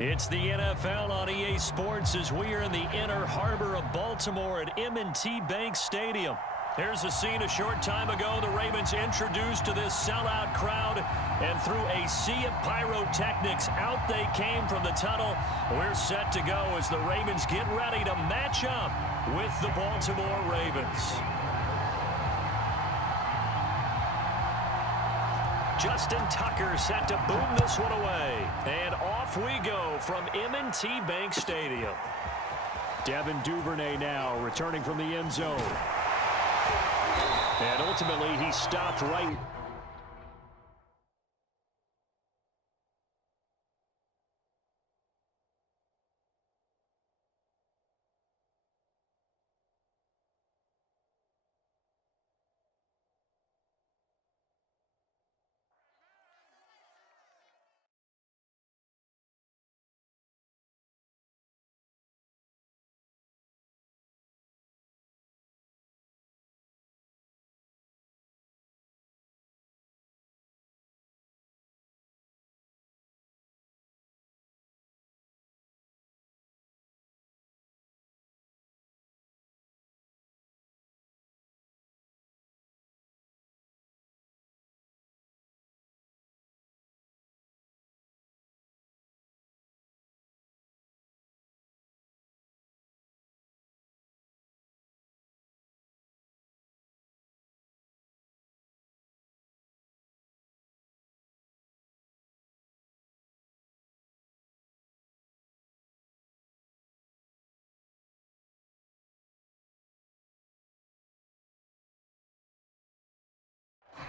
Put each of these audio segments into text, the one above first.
It's the NFL on EA Sports as we are in the inner harbor of Baltimore at M&T Bank Stadium. Here's a scene a short time ago. The Ravens introduced to this sellout crowd, and through a sea of pyrotechnics, out they came from the tunnel. We're set to go as the Ravens get ready to match up with the Baltimore Ravens. Justin Tucker set to boom this one away. And off we go from M&T Bank Stadium. Devin Duvernay now returning from the end zone. And ultimately he stopped right.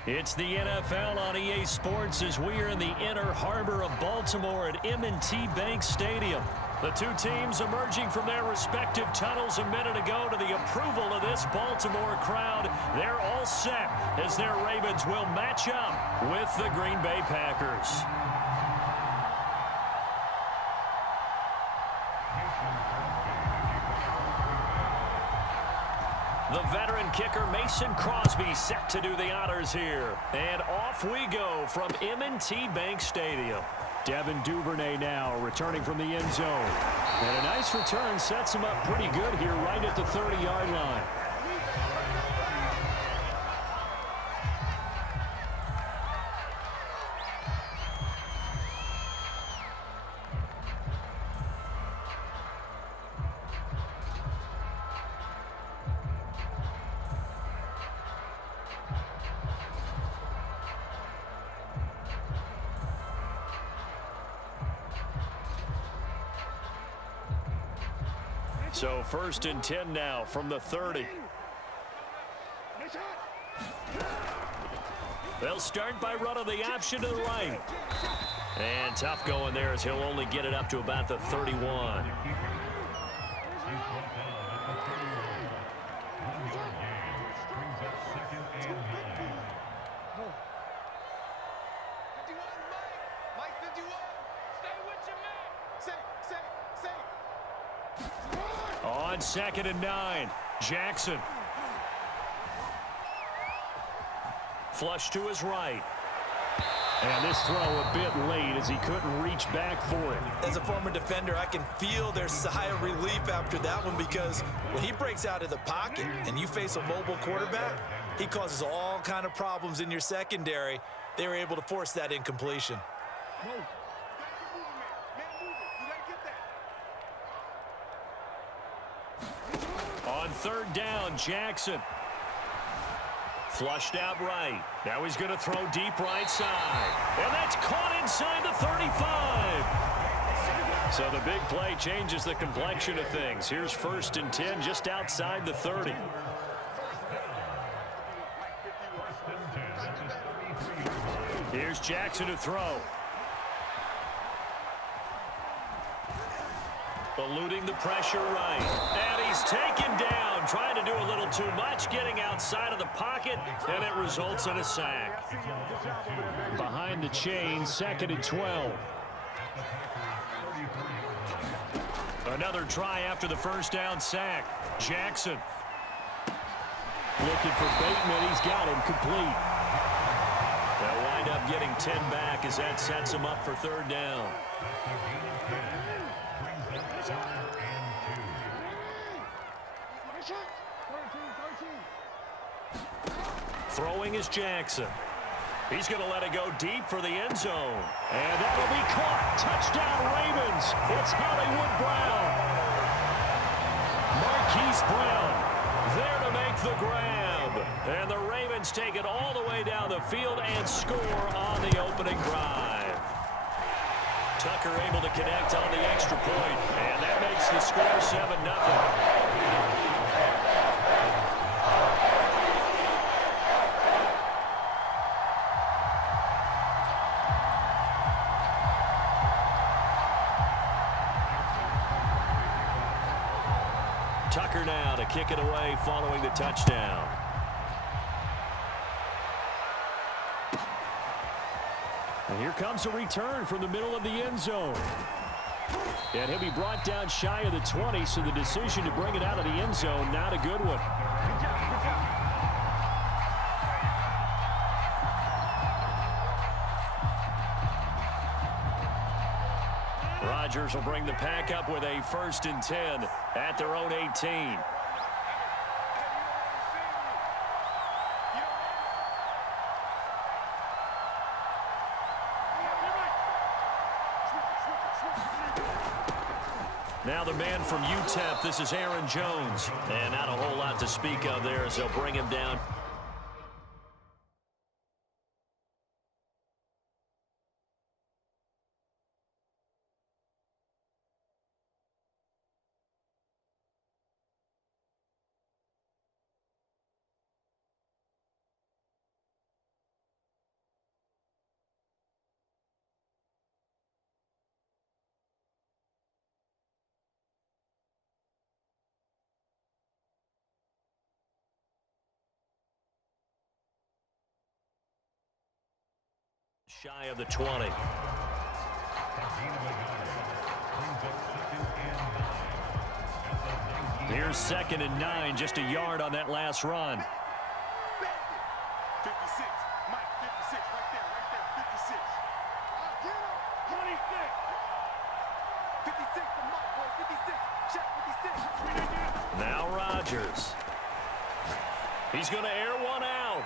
It's the NFL on EA Sports as we are in the inner harbor of Baltimore at M&T Bank Stadium. The two teams emerging from their respective tunnels a minute ago to the approval of this Baltimore crowd. They're all set as their Ravens will match up with the Green Bay Packers. The veteran kicker Mason Crosby set to do the honors here. And off we go from M&T Bank Stadium. Devin Duvernay now returning from the end zone. And a nice return sets him up pretty good here right at the 30-yard line. So 1st and 10 now from the 30. They'll start by running the option to the right. And tough going there as he'll only get it up to about the 31. On 2nd and 9, Jackson. Flush to his right. And this throw a bit late as he couldn't reach back for it. As a former defender, I can feel their sigh of relief after that one, because when he breaks out of the pocket and you face a mobile quarterback, he causes all kind of problems in your secondary. They were able to force that incompletion. On 3rd down, Jackson. Flushed out right. Now he's going to throw deep right side. And that's caught inside the 35. So the big play changes the complexion of things. Here's 1st and 10 just outside the 30. Here's Jackson to throw. Eluding the pressure right. And he's taken down, trying to do a little too much, getting outside of the pocket, and it results in a sack. Behind the chain, 2nd and 12. Another try after the 1st down sack. Jackson. Looking for Bateman. He's got him complete. They'll wind up getting 10 back as that sets him up for third down. Throwing is Jackson. He's going to let it go deep for the end zone. And that'll be caught. Touchdown, Ravens. It's Hollywood Brown. Marquise Brown there to make the grab. And the Ravens take it all the way down the field and score on the opening drive. Tucker able to connect on the extra point. And that makes the score 7-0. Tucker now to kick it away following the touchdown. And here comes a return from the middle of the end zone. And he'll be brought down shy of the 20, so the decision to bring it out of the end zone, not a good one. Rodgers will bring the pack up with a 1st and 10 at their own 18. Now the man from UTEP, this is Aaron Jones. And not a whole lot to speak of there as they'll bring him down. Shy of the 20. Here's 2nd and 9, just a yard on that last run. 56, Mike, 56, right there, 56. 26. 56 for Mike, boy, 56. Check 56. Now Rodgers. He's going to air one out.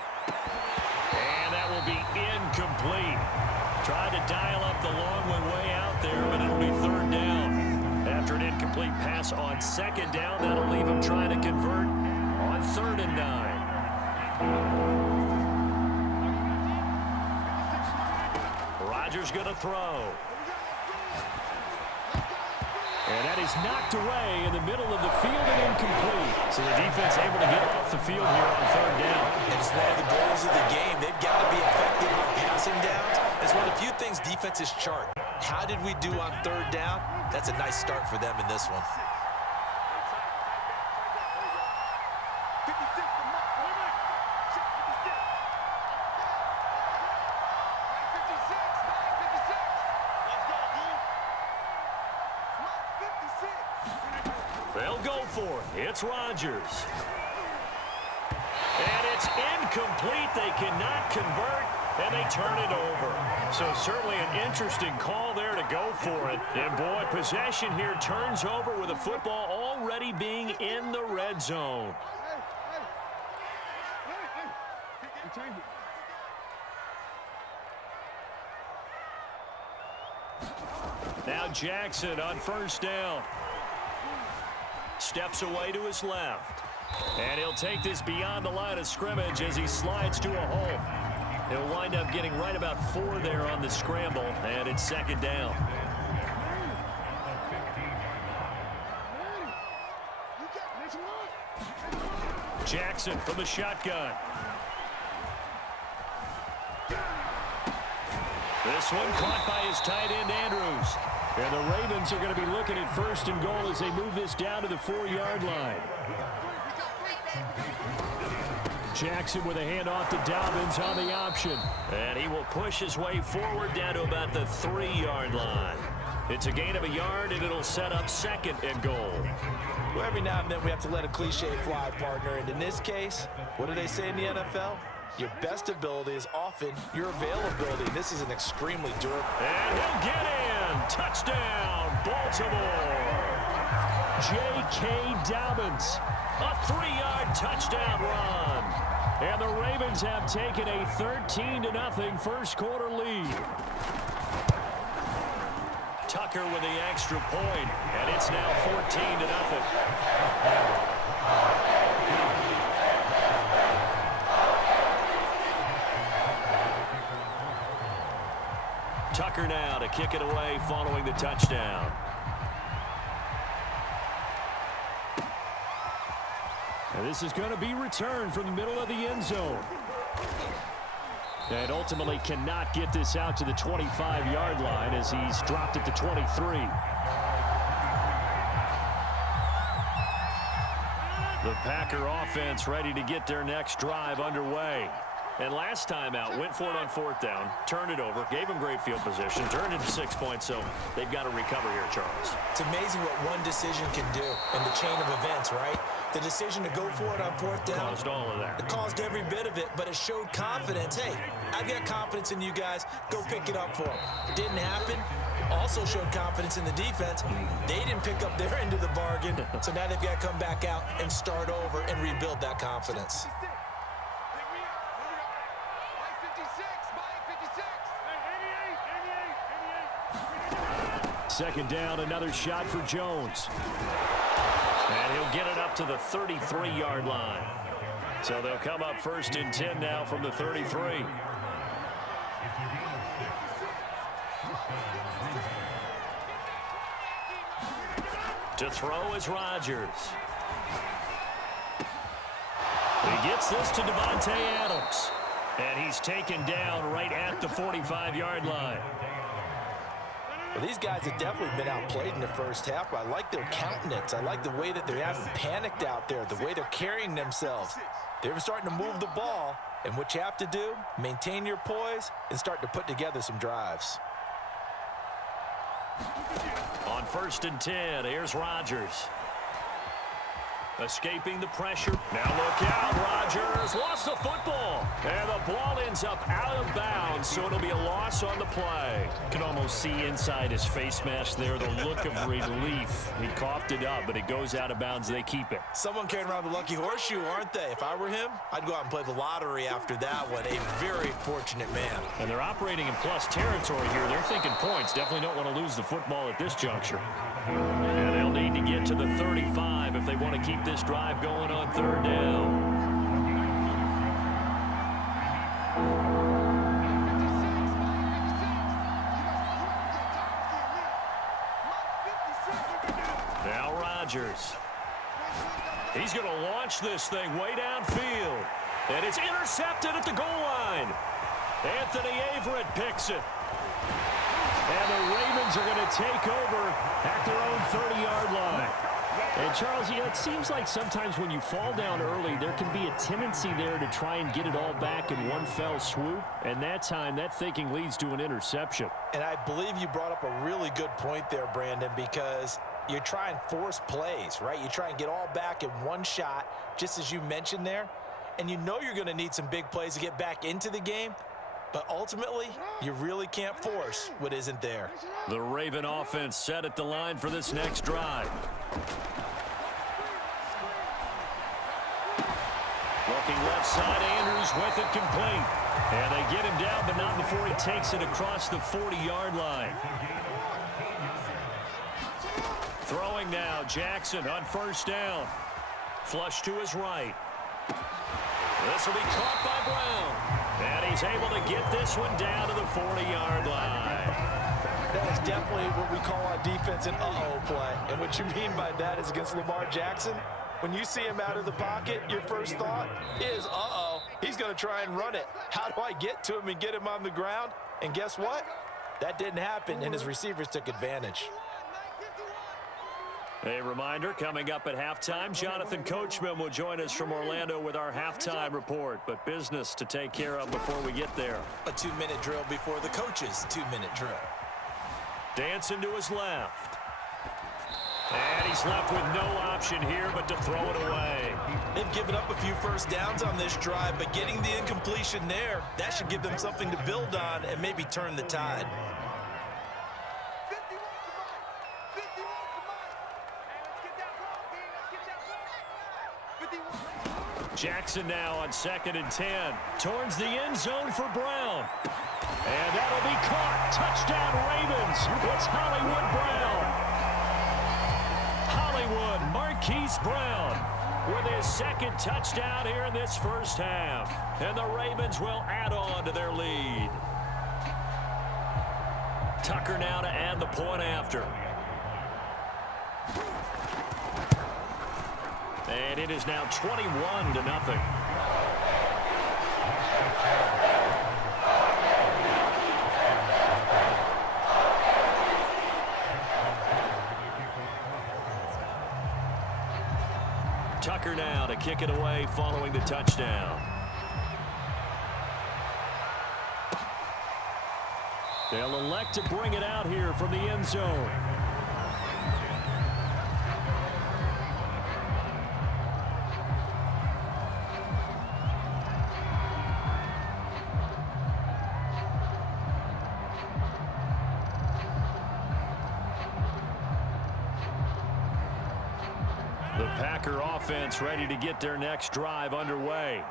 And that will be incomplete. Tried to dial up the long one way out there, but it'll be 3rd down. After an incomplete pass on 2nd down, that'll leave him trying to convert on 3rd and 9. Rodgers going to throw. And that is knocked away in the middle of the field and incomplete. So the defense able to get off the field here on 3rd down. And it's one of the goals of the game. They've got to be effective on passing downs. It's one of the few things defenses chart. How did we do on 3rd down? That's a nice start for them in this one. They'll go for it. It's Rodgers. And it's incomplete. They cannot convert, and they turn it over. So certainly an interesting call there to go for it. And, boy, possession here turns over with the football already being in the red zone. Now Jackson on 1st down. Steps away to his left. And he'll take this beyond the line of scrimmage as he slides to a hole. He'll wind up getting right about 4 there on the scramble, and it's 2nd down. Jackson from the shotgun. This one caught by his tight end, Andrews. And the Ravens are going to be looking at 1st and goal as they move this down to the 4-yard line. Jackson with a handoff to Dobbins on the option. And he will push his way forward down to about the 3-yard line. It's a gain of a yard, and it'll set up 2nd and goal. Well, every now and then we have to let a cliche fly, partner. And in this case, what do they say in the NFL? Your best ability is often your availability. This is an extremely durable. And he'll get in. Touchdown, Baltimore. J.K. Dobbins, a 3-yard touchdown run. And the Ravens have taken a 13-0 first quarter lead. Tucker with the extra point, and it's now 14-0. Tucker now to kick it away following the touchdown. And this is going to be returned from the middle of the end zone. And ultimately cannot get this out to the 25-yard line as he's dropped it to 23. The Packer offense ready to get their next drive underway. And last time out, went for it on 4th down, turned it over, gave him great field position, turned it to 6 points, so they've got to recover here, Charles. It's amazing what one decision can do in the chain of events, right? The decision to go for it on 4th down. Caused all of that. It caused every bit of it, but it showed confidence. Hey, I've got confidence in you guys. Go pick it up for them. Didn't happen. Also showed confidence in the defense. They didn't pick up their end of the bargain, so now they've got to come back out and start over and rebuild that confidence. Second down, another shot for Jones. And he'll get it up to the 33-yard line. So they'll come up 1st and 10 now from the 33. To throw is Rodgers. He gets this to Devontae Adams. And he's taken down right at the 45-yard line. Well, these guys have definitely been outplayed in the first half. I like their countenance. I like the way that they haven't panicked out there, the way they're carrying themselves. They're starting to move the ball, and what you have to do, maintain your poise and start to put together some drives. On 1st and 10, here's Rodgers. Escaping the pressure. Now look out, Rodgers lost the football. And the ball ends up out of bounds, so it'll be a loss on the play. You can almost see inside his face mask there the look of relief. He coughed it up, but it goes out of bounds. They keep it. Someone carrying around the lucky horseshoe, aren't they? If I were him, I'd go out and play the lottery after that one. A very fortunate man. And they're operating in plus territory here. They're thinking points. Definitely don't want to lose the football at this juncture. And they'll need to get to the 35 if they want to keep this drive going on 3rd down. Now Rodgers. He's going to launch this thing way downfield. And it's intercepted at the goal line. Anthony Averett picks it. And the Ravens are going to take over at their own 30-yard line. And, Charles, it seems like sometimes when you fall down early, there can be a tendency there to try and get it all back in one fell swoop. And that time, that thinking leads to an interception. And I believe you brought up a really good point there, Brandon, because you try and force plays, right? You try and get all back in one shot, just as you mentioned there. And you know you're going to need some big plays to get back into the game. But ultimately, you really can't force what isn't there. The Raven offense set at the line for this next drive. Looking left side, Andrews with it complete. And they get him down, but not before he takes it across the 40-yard line. Throwing now, Jackson on 1st down. Flush to his right. This will be caught by Brown. And he's able to get this one down to the 40-yard line. That is definitely what we call on defense an uh-oh play. And what you mean by that is against Lamar Jackson, when you see him out of the pocket, your first thought is, uh-oh, he's going to try and run it. How do I get to him and get him on the ground? And guess what? That didn't happen, and his receivers took advantage. A reminder, coming up at halftime, Jonathan Coachman will join us from Orlando with our halftime report. But business to take care of before we get there. A 2-minute drill before the coach's 2-minute drill. Dancing to his left. And he's left with no option here but to throw it away. They've given up a few first downs on this drive, but getting the incompletion there, that should give them something to build on and maybe turn the tide. 51 to Mike. 51 to Mike. Hey, let's get that ball, D. Let's get that ball. 51. Jackson now on 2nd and 10. Towards the end zone for Brown. And that'll be caught. Touchdown Ravens. It's Hollywood Brown. Hollywood Marquise Brown with his 2nd touchdown here in this first half. And the Ravens will add on to their lead. Tucker now to add the point after. And it is now 21-0. Tucker now to kick it away following the touchdown. They'll elect to bring it out here from the end zone. The Packer offense ready to get their next drive underway.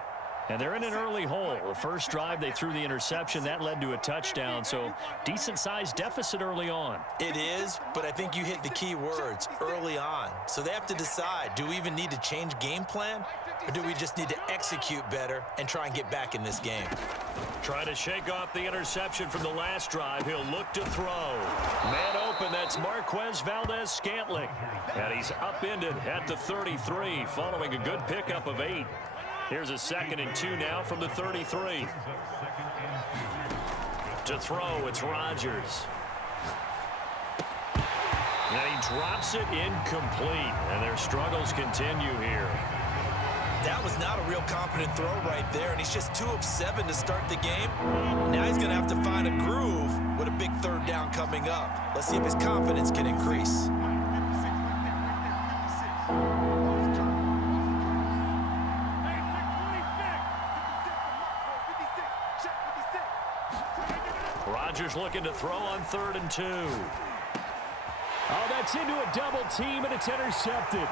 And they're in an early hole. The first drive, they threw the interception. That led to a touchdown, so decent-sized deficit early on. It is, but I think you hit the key words, early on. So they have to decide, do we even need to change game plan, or do we just need to execute better and try and get back in this game? Trying to shake off the interception from the last drive. He'll look to throw. Man open, that's Marquez Valdez-Scantling. And he's upended at the 33, following a good pickup of 8. Here's a 2nd and 2 now from the 33. To throw, it's Rodgers. And he drops it incomplete. And their struggles continue here. That was not a real confident throw right there, and he's just 2 of 7 to start the game. Now he's going to have to find a groove with a big 3rd down coming up. Let's see if his confidence can increase. Rodgers looking to throw on 3rd and 2. Oh, that's into a double team, and it's intercepted.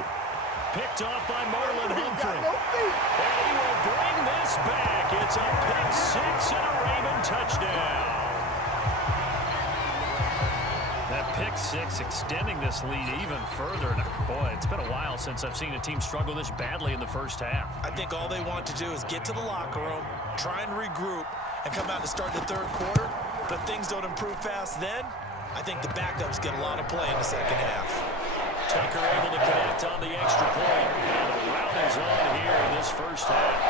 Picked off by Marlon Humphrey. And he will bring this back. It's a pick 6 and a Raven touchdown. That pick 6 extending this lead even further. Boy, it's been a while since I've seen a team struggle this badly in the first half. I think all they want to do is get to the locker room, try and regroup, and come out and start the 3rd quarter. But if things don't improve fast then, I think the backups get a lot of play in the 2nd half. Tucker able to connect on the extra point. And the route is on here in this first half.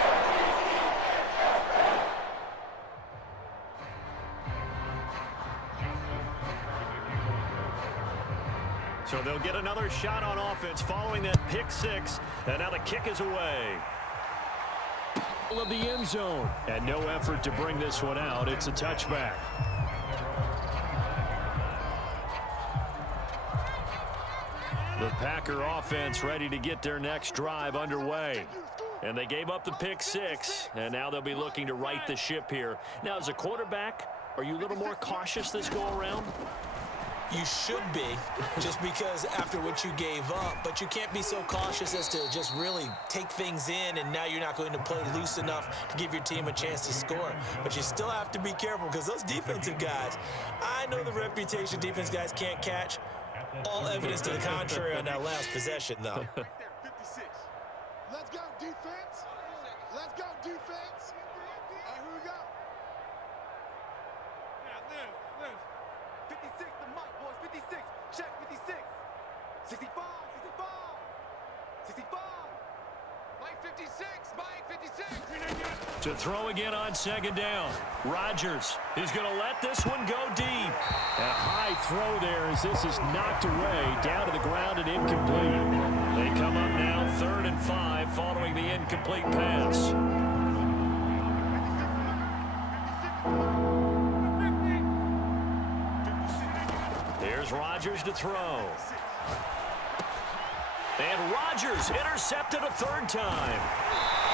So they'll get another shot on offense following that pick 6. And now the kick is away. Of the end zone. And no effort to bring this one out. It's a touchback. The Packer offense ready to get their next drive underway. And they gave up the pick 6, and now they'll be looking to right the ship here. Now, as a quarterback, are you a little more cautious this go-around? You should be, just because after what you gave up, but you can't be so cautious as to just really take things in, and now you're not going to play loose enough to give your team a chance to score. But you still have to be careful, because those defensive guys, I know the reputation defense guys can't catch. All evidence to the contrary on that last possession, though. 56. Let's go, defense. Let's go, defense. All right, here we go. Yeah, live. 56 to Mike, boys. 56. Check 56. 65. 65. 65. Mike 56. Mike 56. To throw again on 2nd down. Rodgers is going to let this one go deep. A high throw there as this is knocked away down to the ground and incomplete. They come up now 3rd and 5 following the incomplete pass. Here's Rodgers to throw. And Rodgers intercepted a third time.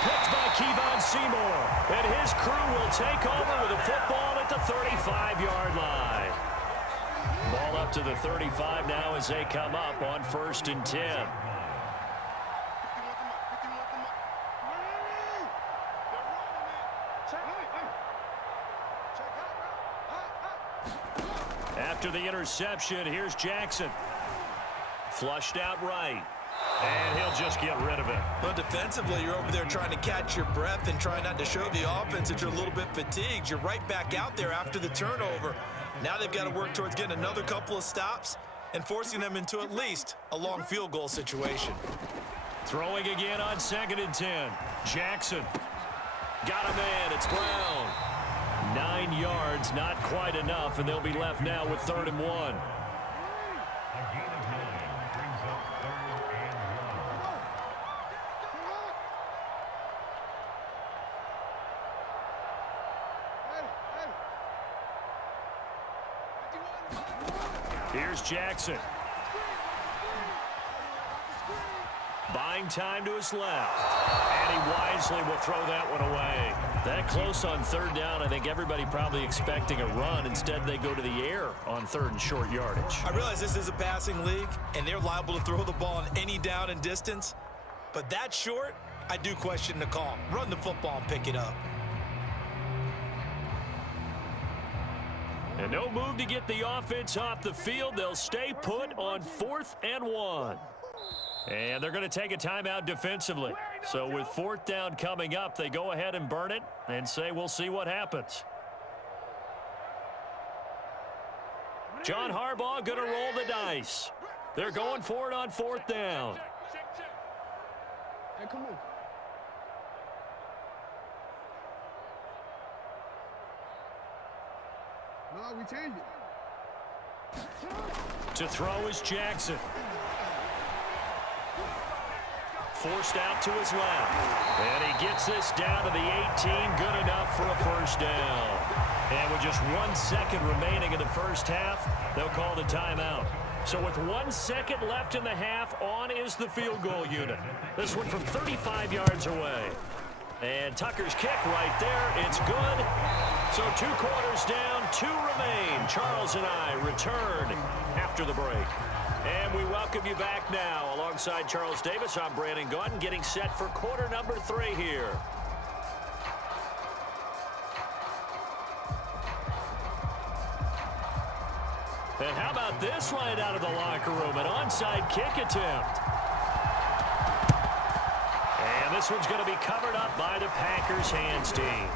Picked by Kevon Seymour. And his crew will take over with a football at the 35-yard line. Ball up to the 35 now as they come up on 1st and 10. After the interception, here's Jackson. Flushed out right. And he'll just get rid of it. But defensively, you're over there trying to catch your breath and try not to show the offense that you're a little bit fatigued. You're right back out there after the turnover. Now they've got to work towards getting another couple of stops and forcing them into at least a long field goal situation. Throwing again on 2nd and 10. Jackson. Got a man. It's Brown. 9 yards, not quite enough, and they'll be left now with 3rd and 1. Here's Jackson. Buying time to his left. And he wisely will throw that one away. That close on 3rd down, I think everybody probably expecting a run. Instead, they go to the air on 3rd and short yardage. I realize this is a passing league, and they're liable to throw the ball on any down and distance. But that short, I do question the call. Run the football and pick it up. And no move to get the offense off the field. They'll stay put on 4th and 1. And they're going to take a timeout defensively. So with 4th down coming up, they go ahead and burn it and say we'll see what happens. John Harbaugh going to roll the dice. They're going for it on 4th down. Hey, come on. No, we changed it. To throw is Jackson. Forced out to his left. And he gets this down to the 18. Good enough for a 1st down. And with just 1 second remaining in the first half, they'll call the timeout. So with 1 second left in the half, on is the field goal unit. This one from 35 yards away. And Tucker's kick right there. It's good. So 2 quarters down, 2 remain. Charles and I return after the break. And we welcome you back now. Alongside Charles Davis, I'm Brandon Gunn, getting set for quarter number 3 here. And how about this right out of the locker room? An onside kick attempt. And this one's going to be covered up by the Packers hands team.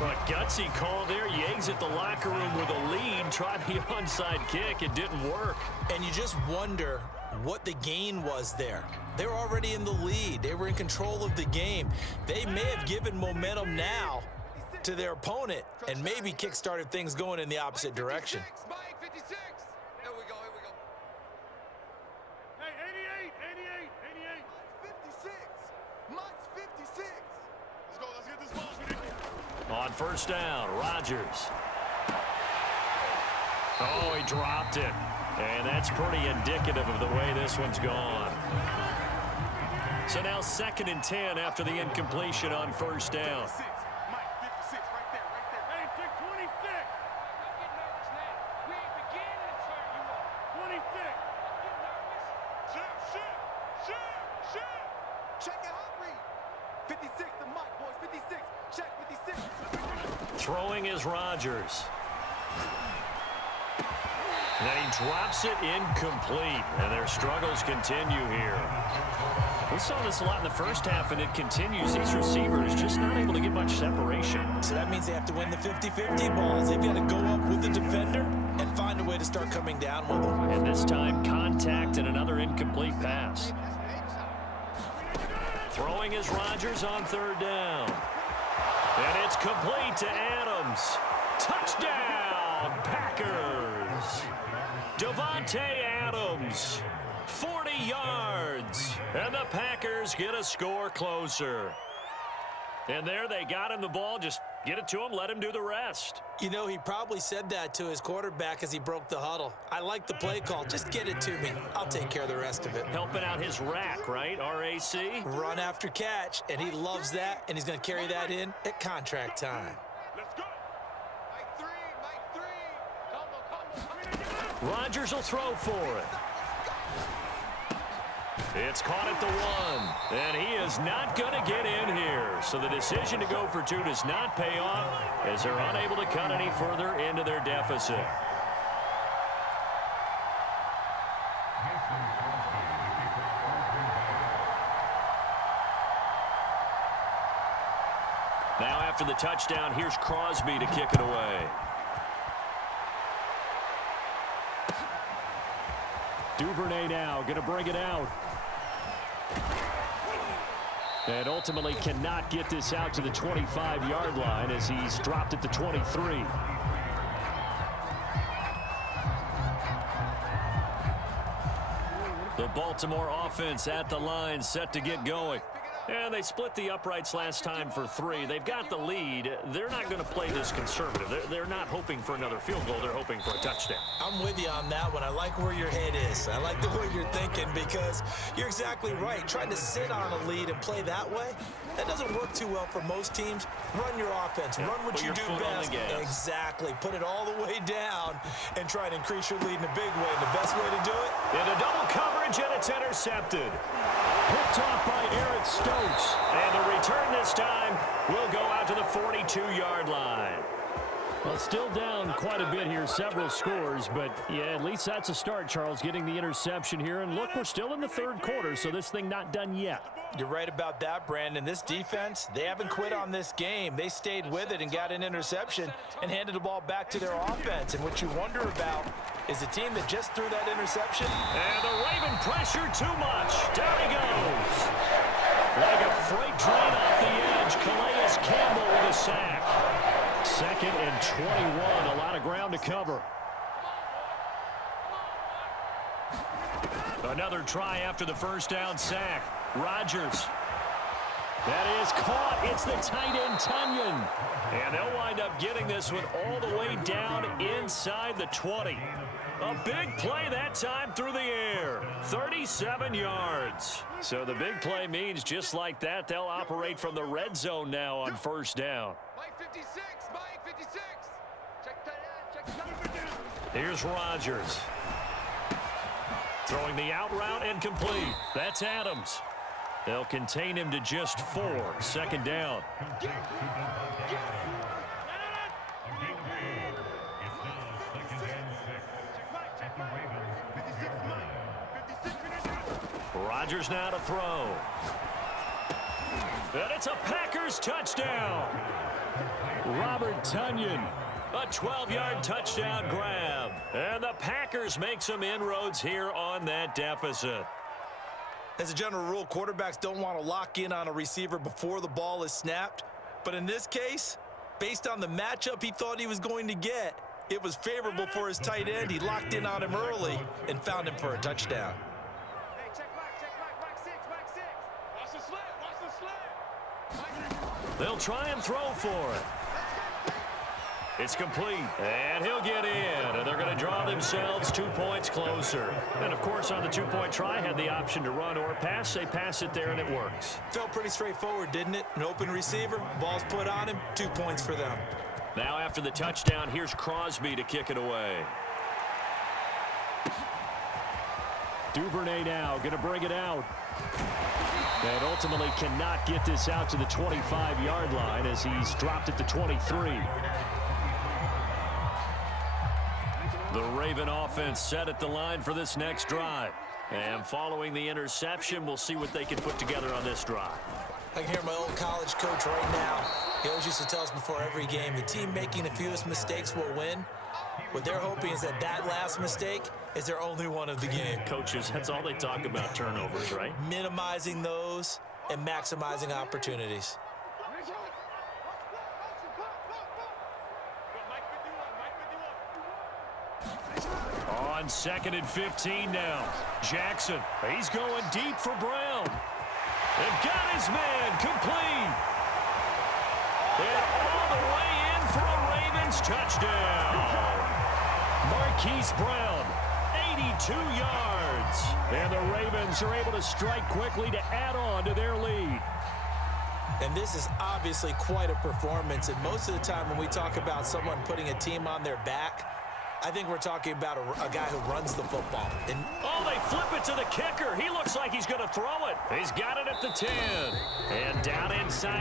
But gutsy call there. You exit the locker room with a lead. Try the onside kick. It didn't work. And you just wonder what the gain was there. They were already in the lead. They were in control of the game. They may have given momentum now to their opponent and maybe kick-started things going in the opposite direction. Mike, 56. Here we go, here we go. Hey, 88, 56. Mike's 56. Let's get this ball. On 1st down, Rodgers. Oh, he dropped it. And that's pretty indicative of the way this one's gone. So now 2nd and 10 after the incompletion on 1st down. Mike, 56, right there. Hey, take 26. Don't get nervous now. We ain't beginning to turn you up. 26. Don't get nervous. Shoot. Check it out, Reed. 56 to Mike, boys. 56. Check 56. Throwing is Rodgers. And he drops it incomplete. And their struggles continue here. We saw this a lot in the first half, and it continues. These receivers just not able to get much separation. So that means they have to win the 50-50 balls. They've got to go up with the defender and find a way to start coming down with them. And this time, contact and another incomplete pass. Throwing is Rodgers on 3rd down. And it's complete to Adams. Touchdown, Packers. Devontae Adams, 40 yards. And the Packers get a score closer. And there they got him the ball just Get it to him, let him do the rest. You know, he probably said that to his quarterback as he broke the huddle. I like the play call. Just get it to me. I'll take care of the rest of it. Helping out his rack, right? RAC? Run after catch, and he loves that, and he's going to carry that in at contract time. Let's go. Mike 3. Rodgers will throw for it. It's caught at the 1, and he is not going to get in here. So the decision to go for 2 does not pay off as they're unable to cut any further into their deficit. Now after the touchdown, here's Crosby to kick it away. Duvernay now going to bring it out. And ultimately cannot get this out to the 25-yard line as he's dropped at the 23. The Baltimore offense at the line set to get going. And they split the uprights last time for 3. They've got the lead. They're not going to play this conservative. They're not hoping for another field goal. They're hoping for a touchdown. I'm with you on that one. I like where your head is. I like the way you're thinking because you're exactly right. Trying to sit on a lead and play that way, that doesn't work too well for most teams. Run your offense. Yeah, run what you do best. Exactly. Put it all the way down and try to increase your lead in a big way. And the best way to do it? Into double coverage, and it's intercepted. Picked off by Eric Stokes. And the return this time will go out to the 42-yard line. Well, still down quite a bit here, several scores, but yeah, at least that's a start, Charles, getting the interception here. And look, we're still in the third quarter, so this thing not done yet. You're right about that, Brandon. This defense, they haven't quit on this game. They stayed with it and got an interception and handed the ball back to their offense. And what you wonder about is the team that just threw that interception. And the Raven pressure too much. Down he goes. Like a freight train off the edge, Calais Campbell with a sack. 2nd and 21, a lot of ground to cover. Another try after the first down sack. Rodgers. That is caught. It's the tight end, Tunyon. And they'll wind up getting this one all the way down inside the 20. A big play that time through the air. 37 yards. So the big play means just like that, they'll operate from the red zone now on first down. Mike 56. Mike 56. Check that. Here's Rodgers. Throwing the out route and complete. That's Adams. They'll contain him to just 4. 2nd down. Rodgers now to throw. And it's a Packers touchdown. Robert Tunyon. A 12-yard touchdown grab. And the Packers make some inroads here on that deficit. As a general rule, quarterbacks don't want to lock in on a receiver before the ball is snapped. But in this case, based on the matchup he thought he was going to get, it was favorable for his tight end. He locked in on him early and found him for a touchdown. Hey, check Mike 6. Watch the slant. They'll try and throw for it. It's complete, and he'll get in, and they're going to draw themselves 2 points closer. And, of course, on the two-point try, had the option to run or pass. They pass it there, and it works. Felt pretty straightforward, didn't it? An open receiver, ball's put on him, 2 points for them. Now, after the touchdown, here's Crosby to kick it away. Duvernay now going to bring it out. And ultimately cannot get this out to the 25-yard line as he's dropped at the 23. The Raven offense set at the line for this next drive. And following the interception, we'll see what they can put together on this drive. I can hear my old college coach right now. He always used to tell us before every game, the team making the fewest mistakes will win. What they're hoping is that that last mistake is their only one of the game. Coaches, that's all they talk about, turnovers, right? Minimizing those and maximizing opportunities. On 2nd and 15 now. Jackson, he's going deep for Brown. And got his man complete. And all the way in for a Ravens touchdown. Marquise Brown, 82 yards. And the Ravens are able to strike quickly to add on to their lead. And this is obviously quite a performance. And most of the time when we talk about someone putting a team on their back, I think we're talking about a guy who runs the football. And oh, they flip it to the kicker. He looks like he's going to throw it. He's got it at the 10. And down inside.